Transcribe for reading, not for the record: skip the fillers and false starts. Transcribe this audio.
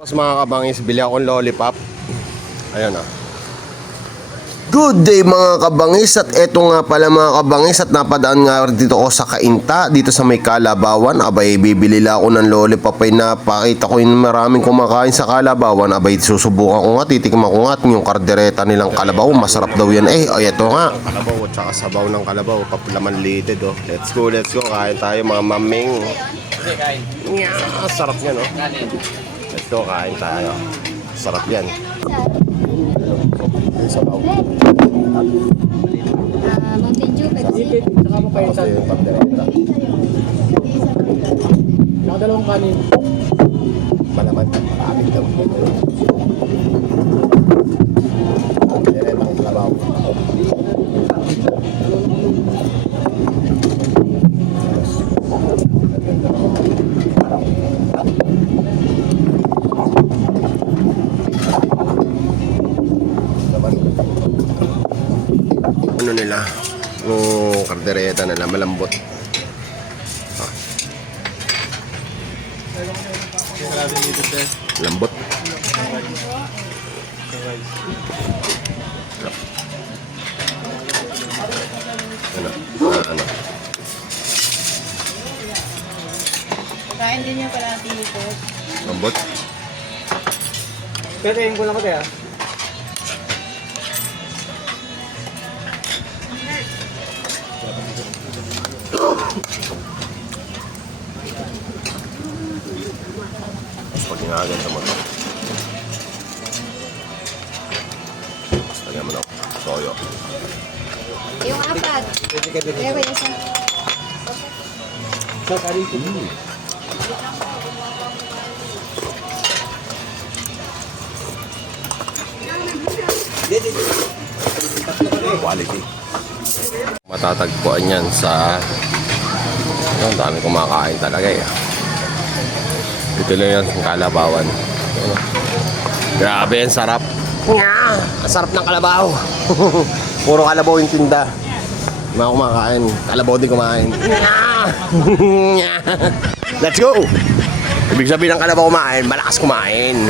Mas mga kabangis, bili akong lollipop. Ayun ah. Good day mga kabangis, at eto nga pala mga kabangis, at napadaan nga dito ako sa Kainta dito sa may Kalabawan. Abay bibili lang ako ng lollipop, ay napakita ko yung maraming kumakain sa Kalabawan. Abay susubukan ko nga, titikman ko nga at yung kardereta nilang kalabaw, masarap daw yan. Ay eto nga, Kalabaw at saka sabaw ng kalabaw, paplaman litid oh. Let's go. Kain tayo mga maming. Sarap yan oh. Let's go, kain tayo. Sarap yan. Sabaw. Mountain Dew, Pepsi. Kasi yung kardereta. Nakadalawang kanin. Malaman, maraming daw. Karderetang kalabaw. Ano nila, yung kardereta nila malambot. Lambot. Ano? Kain din niya pala tito. Lambot. Pero yung kulang ko tayo. Pag inagagan mo ito. Basta lagyan mo ng toyo. Yung apat. Kaya ba isa? Sa kanin ko. Quality. Matatagpuan yan sa ang dami kumakain talaga eh. Ito lang yan sa Kalabawan. Grabe, ang sarap. Ang sarap ng kalabaw. Puro kalabaw yung tinda. Mga kumakain. Kalabaw din kumain. Let's go! Ibig sabihin ng kalabaw kumain, malakas kumain.